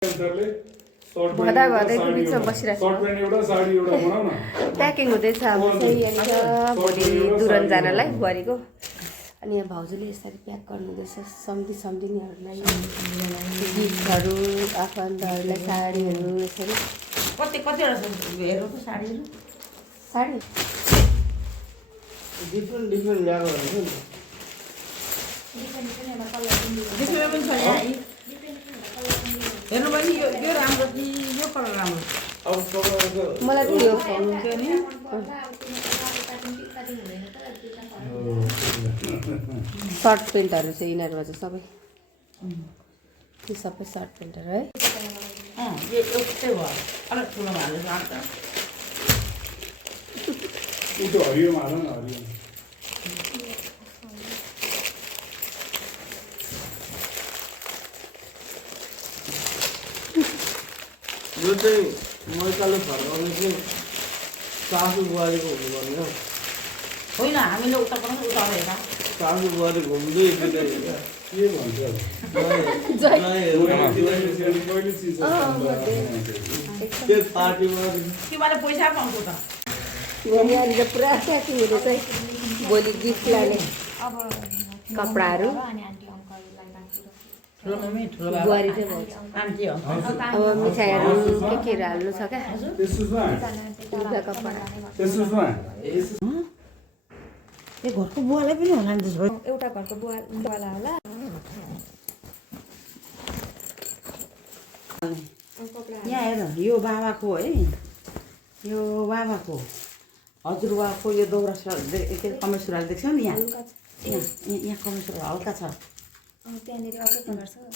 भदा भदै बिचमा बसिरहेको प्याकिङ हुँदैछ अब चाहिँ यहाँनिर भोलि दुरन जानलाई बुहारीको। अनि यहाँ भाउजूले यसरी प्याक गर्नुहुँदैछ सम्झिनेहरूलाई गिफ्टहरू आफन्तहरूलाई साडीहरू यसरी कतिवटा हेरौँ त साडीहरू साडी डिफ्रेन्ट ल्याएको हुन्छ नि डिफ्रेन्ट पनि छ यहाँ हेर्नु भने यो राम्रो कि यो कलर राम्रो अब तपाईँको मलाई त यो थियो नि सर्ट पेन्टहरू चाहिँ यिनीहरूमा चाहिँ सबै ती सबै सर्ट पेन्टहरू है। यो एउटै भयो अलिक ठुलो हालेर राख्छ हरियोमा हाल न हरियो यो चाहिँ मैकाले फर्काउने चाहिँ सासु बुहारीको हुनुपर्ने हो। होइन हामीले उता पनि उता हेर्दा सासु बुहारी घुम्दै के भन्छ त्यो पार्टीमा तिमीले पैसा पाउँछ त यहाँनिर पुरा प्याकिङ हुँदैछ भोलि गिफ्ट लाने कपडाहरू बुहारी चाहिँ भन्छ। आन्टी हो अब मिठाईहरू केहरू हाल्नु छ क्या लुगा कपडा ए घरको बुवालाई पनि होला नि त्यसो एउटा घरको बुवाला होला यहाँ हेर यो बाबाको है यो बाबाको हजुरबाको यो दौरा सुरुवाल के कमेज सुरुवाल देख्छौ नि यहाँ यहाँ कमेज सुरुवाल हल्का छ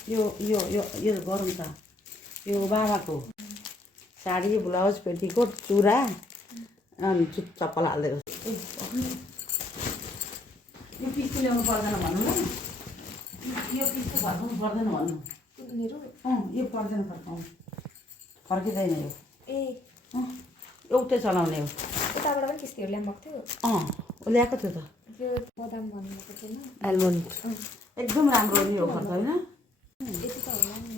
यो यो यो यो गरौँ त यो बाबाको साडी ब्लाउज पेटीकोट चुरा अनि चप्पल हालिदिएको यो पिस ल्याउनु पर्दैन भन्नु ल यो पिस त फर्काउनु पर्दैन भन्नु यो पर्दैन फर्काउनु फर्किँदैन यो एउटै चलाउने हो उताबाट पनि किस्तीहरू ल्याएको थियो ल्याएको थियो त त्यो बदाम भन्नुभएको थिएन आलमोन्ड एकदम राम्रो नि हो खर्च होइन यति त होला नि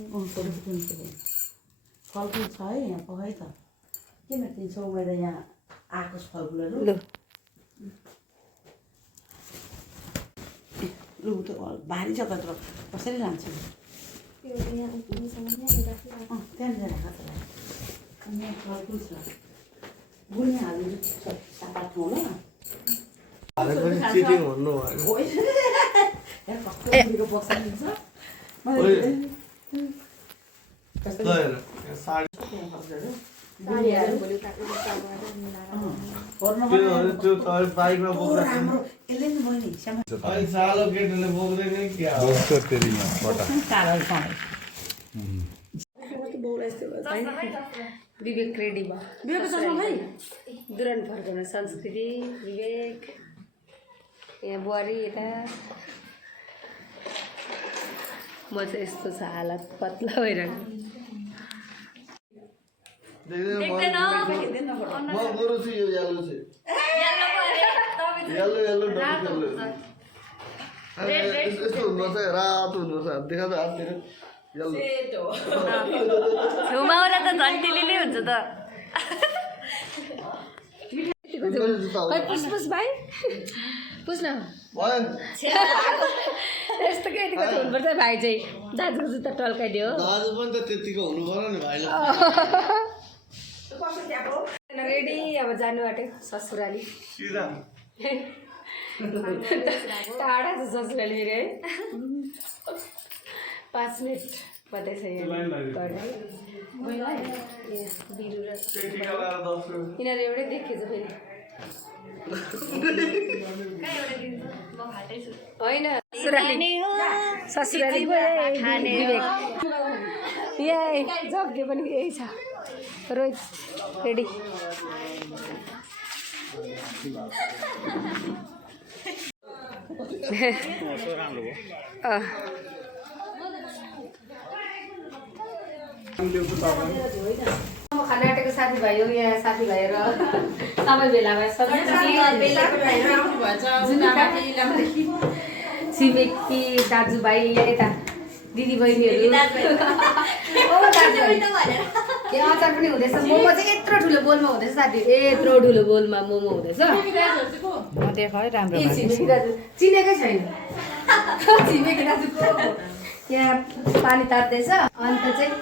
फलफुल छ है यहाँ पकाइ त किन 300 मैले यहाँ आएको फलफुलहरू लु त्यो भारी छ त कसरी लान्छु त्यहाँनिर राख त यहाँ फलफुल छ गुलिया हालिदिनु 7-8 ठाउँ ल चिटिङ भन्नु त्यो बाइकमा सालो केटीले बोक्दैन क्या विवेक रेडी भयो दुरन फर्काउने संस्कृति विवेक यहाँ बुहारी यता म चाहिँ यस्तो छ हालत पत्ला भइरहेको रातो हुनुपर्छ देखा त हाततिर घुमाउँदा त घन्टीले नै हुन्छ त पुस भाइ पुस्न यस्तो केटीको चाहिँ हुनुपर्छ भाइ चाहिँ दाजुको जुत्ता टल्काइदियो दाजु पनि त त्यतिको हुनु पर्यो नि भाइले रेडी अब जानु आँट्यो ससुराली टाढा छ ससुराली फेरि है 5 मिनट मात्रै छ यहाँ बिरु र यिनीहरू एउटै देखेछ फेरि होइन ससुराली यही जग्गे पनि यही छ रोहित रेडी खानाटेको साथीभाइ हो यहाँ साथीभाइहरू सबै भेला भए छिमेकी दाजुभाइ यहाँ यता दिदी बहिनीहरू ए अचार पनि हुँदैछ मोमो चाहिँ यत्रो ठुलो बोलमा हुँदैछ साथी यत्रो ठुलो बोलमा मोमो हुँदैछ देख है राम्रो ए छिमेकी दाजु चिनेकै छैन छिमेकी दाजुको यहाँ पानी तात्दैछ अन्त चाहिँ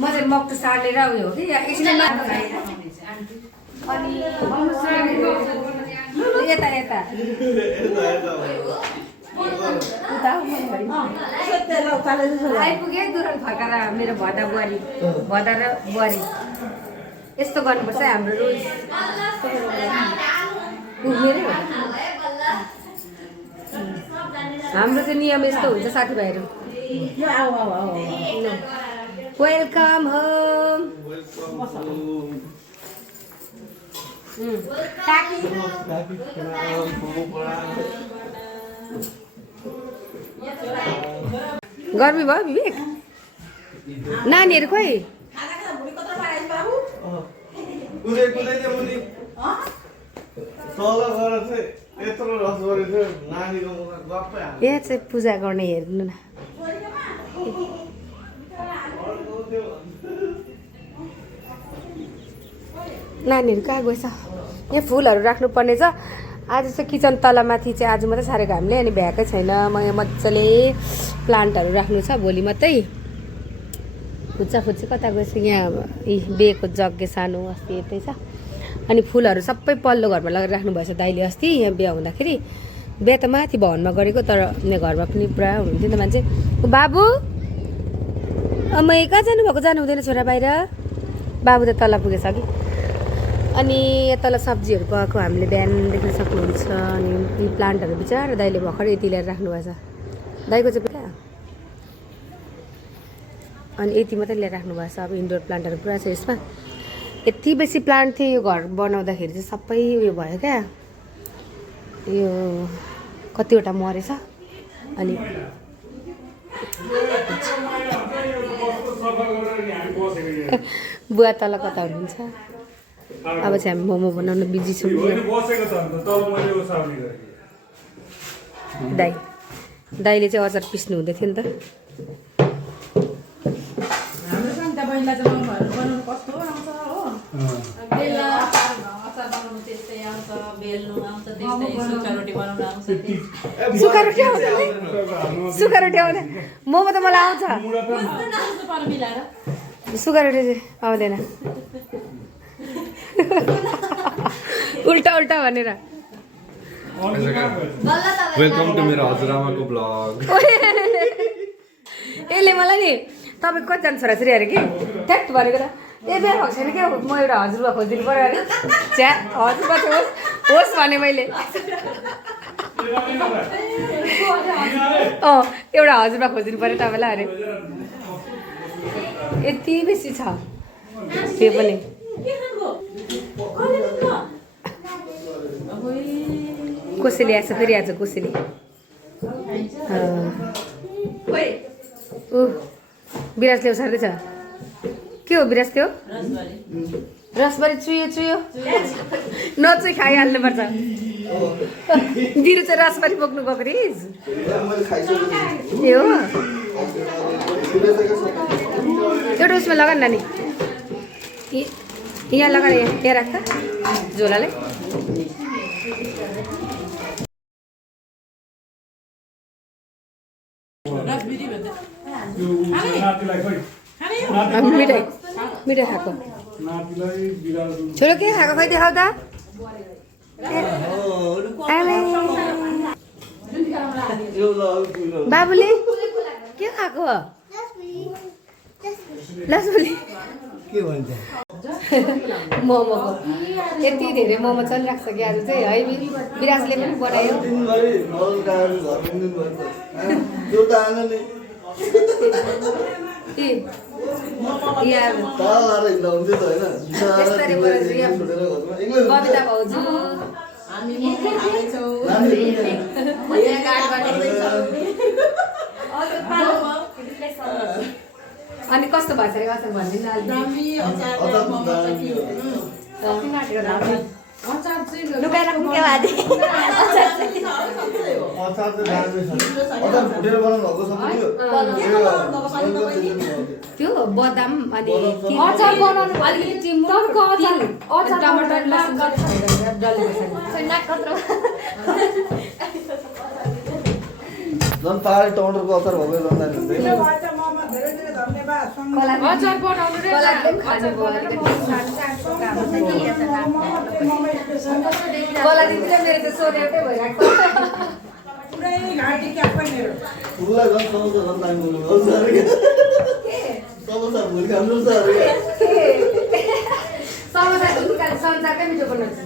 म चाहिँ मक्टु सार्नेर उयो हो कि एकछिन अनि यता यता उता आइपुगेँ दुरन फर्काएर मेरो भदा बुहारी भदा र बुहारी यस्तो गर्नुपर्छ हाम्रो रुल्स मेरै हो हाम्रो चाहिँ नियम यस्तो हुन्छ साथीभाइहरू वेलकम होम गर्मी भयो विवेक नानीहरू खोइ यहाँ चाहिँ पूजा गर्ने हेर्नु न नानीहरू कहाँ गएछ यहाँ फुलहरू राख्नुपर्ने छ आज चाहिँ किचन तलमाथि चाहिँ आज मात्रै सारेको हामीले अनि भ्याएकै छैन म यहाँ मजाले प्लान्टहरू राख्नु छ भोलि मात्रै फुच्चा फुच्ची कता गएछ यहाँ बिहेको जग्गे सानो अस्ति यतै छ अनि फुलहरू सबै पल्लो घरमा लगेर राख्नुभएछ दाइले अस्ति यहाँ बिहा हुँदाखेरि बिहा त माथि भवनमा गरेको तर यहाँ घरमा पनि पुरा हुनुहुन्थ्यो नि त मान्छे बाबु म कहाँ जानुभएको जानु हुँदैन छोरा बाहिर बाबु त तल पुगेछ कि अनि तल सब्जीहरू पकाएको हामीले बिहान देख्न सक्नुहुन्छ अनि यी प्लान्टहरू बिचार दाइले भर्खर यति ल्याएर राख्नुभएछ दाइको चाहिँ पुरा अनि यति मात्रै ल्याएर राख्नुभएछ अब इन्डोर प्लान्टहरू पुरा छ यसमा यति बेसी प्लान्ट थियो यो घर बनाउँदाखेरि चाहिँ सबै उयो भयो क्या यो कतिवटा मरेछ अनि बुवा तल कता हुनुहुन्छ अब चाहिँ हामी मोमो बनाउनु बिजी छौँ दाइले चाहिँ अचार पिस्नु हुँदै थियो नि त सुक्खा रोटी आउँदैन मोमो त मलाई आउँछ सुक्खा रोटी चाहिँ आउँदैन उल्टा उल्टा भनेर वेलकम टु मेरो हजुरआमाको ब्लग यसले मलाई नि तपाईँ कतिजना छोराछोरी अरे कि ठ्याक्क भनेको त ए बिहा भएको छैन क्या म एउटा हजुरबा खोजिदिनु पऱ्यो अरे च्या हजुरबा चाहिँ होस् भने मैले एउटा हजुरबा खोजिदिनु पऱ्यो तपाईँलाई अरे यति बेसी छ त्यो पनि कसैले आएछ फेरि आज कसैले बिराज ल्याउ सार्दैछ के हो बिराज त्यो रसबारी चुयो नचुई खाइहाल्नुपर्छ बिरु चाहिँ रसबारी बोक्नु गएको रिज ए हो एउटा उसमा लगा नानी यहाँ लगा यहाँ राख्छ झोलालाई मिठाई मिठाई खाएको छोरो के खाएको खै देखाउ त बाबुले के खाएको लसबुली मोमोको यति धेरै मोमो चलिरहेको छ कि आज चाहिँ है विराजले पनि बनायो बबिता भाउजू अनि कस्तो भएछ अरे अचार भनिदिनु लुकाएर राखौँ क्या बाजे अचार त दामी छ अचार भुटेर बनाउनु भएको सब त्यो बदाम अनि अचार बनाउनु अलिकति टमाटर टमाटर लसुन झन् पाहाडी टमाटरको अचार भएको झन् अचार बनाउनु रे कला दिदीले मेरो चाहिँ सोधे एउटै भइरहेको फुललाई झन् समोसा झन् दामी बोल्नु समोसा भुल खानु छ अरे समोसा संसारकै मिठो बनाउँछ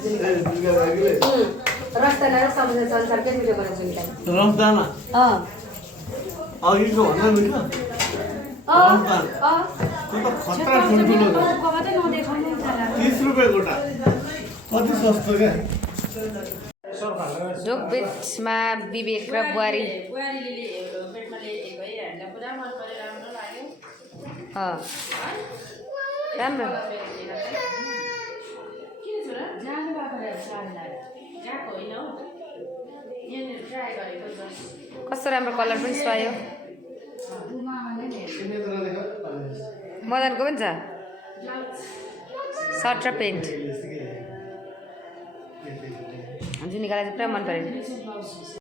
रसदाना र समोसा संसारकै मिठो बनाउँछ रमदाना अघिको भन्दा मिठो त्यो त खतरा ठुल्ठुलो 30 रुपियाँ गोटा कति सस्तो क्या जोगबेटमा विवेक र बुहारी राम्रो कस्तो राम्रो कलर पनि पायो मदनको पनि छ सर्ट र पेन्ट जुनिकालाई चाहिँ पुरा मन पऱ्यो